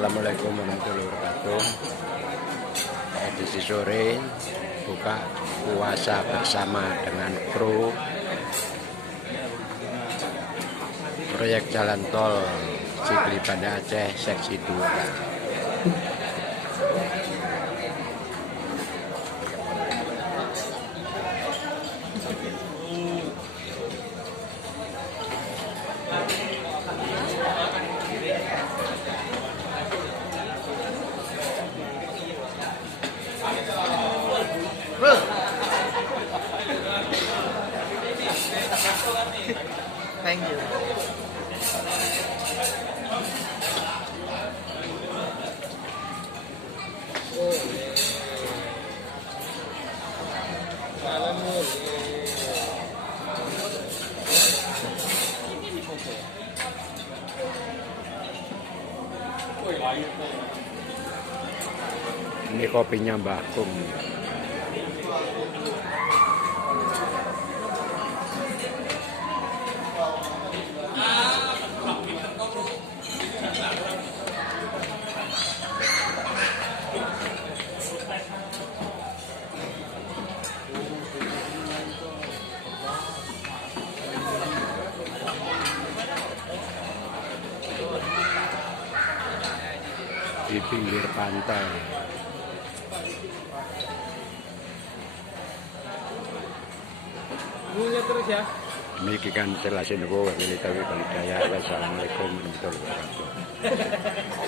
Assalamualaikum warahmatullahi wabarakatuh. Edisi sore buka puasa bersama dengan kru proyek jalan tol Sigli Banda Aceh seksi 2. Thank you. Ini kopinya Mbak Kum. Di pinggir pantai. Bunyinya terus ya. Demikian jelasin gue, wassalamualaikum warahmatullahi wabarakatuh.